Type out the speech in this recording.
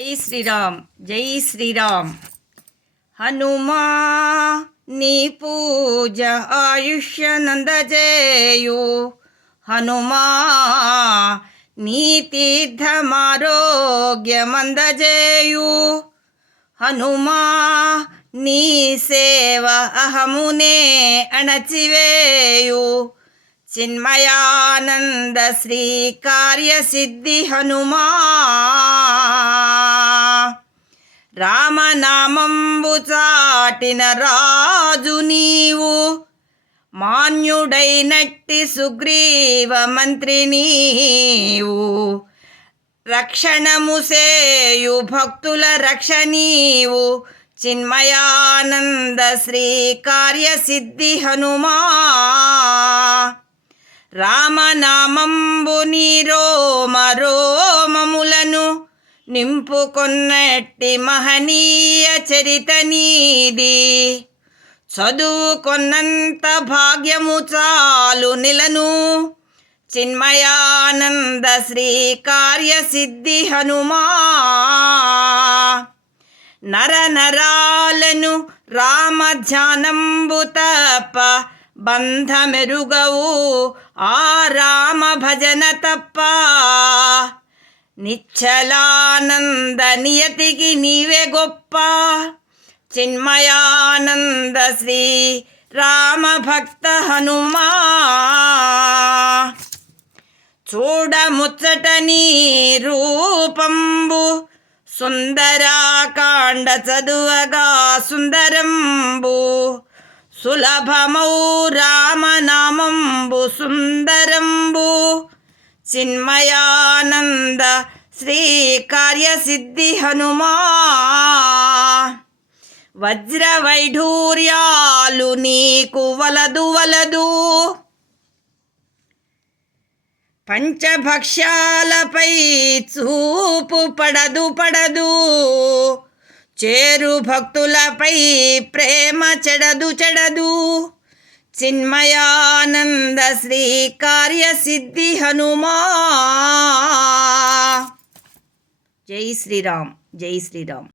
జై శ్రీరామ్, జై శ్రీరామ్. హనుమా నీ పూజ ఆయుష్యనందజేయు, హనుమా నీ తీర్థమారోగ్యమందజేయు, హనుమా నీ సేవ అహమునే అణచివేయు, చిన్మయానంద శ్రీ కార్యసిద్ధి హనుమా. రామనామంబు చాటిన రాజు నీవు, మాన్యుడైనట్టి సుగ్రీవ మంత్రి నీవు, రక్షణము సేయు భక్తుల రక్ష నీవు, చిన్మయానంద శ్రీ కార్యసిద్ధి హనుమా. రామనామంబు నీ రోమ రోమములను నింపుకొన్నట్టి మహనీయ చరిత నీది, చదువుకొన్నంత భాగ్యము చాలు నిలను, చిన్మయానంద శ్రీ కార్యసిద్ధి హనుమా. నర నరాలను రామధ్యానంబు తప్ప బంధమెరుగవు, ఆ రామ భజన తప్ప, నిశ్చలానంద నియతికి నీవే గొప్ప, చిన్మయానంద శ్రీ రామ భక్త హనుమా. చూడముచ్చట నీ రూపంబు, సుందరాకాండ చదువగా సుందరంబు, సులభమౌ రామనామంబు సుందరంబు, చిన్మయానంద శ్రీ కార్యసిద్ధి హనుమా. వజ్ర వైఢూర్యాలు నీకు వలదు వలదు, పంచభక్ష్యాలపై చూపు పడదు పడదు, చేరు భక్తులపై ప్రేమ చెడదు చెడదు, చిన్మయానంద శ్రీ కార్యసిద్ధి హనుమా. జై శ్రీరామ్, జై శ్రీరామ్.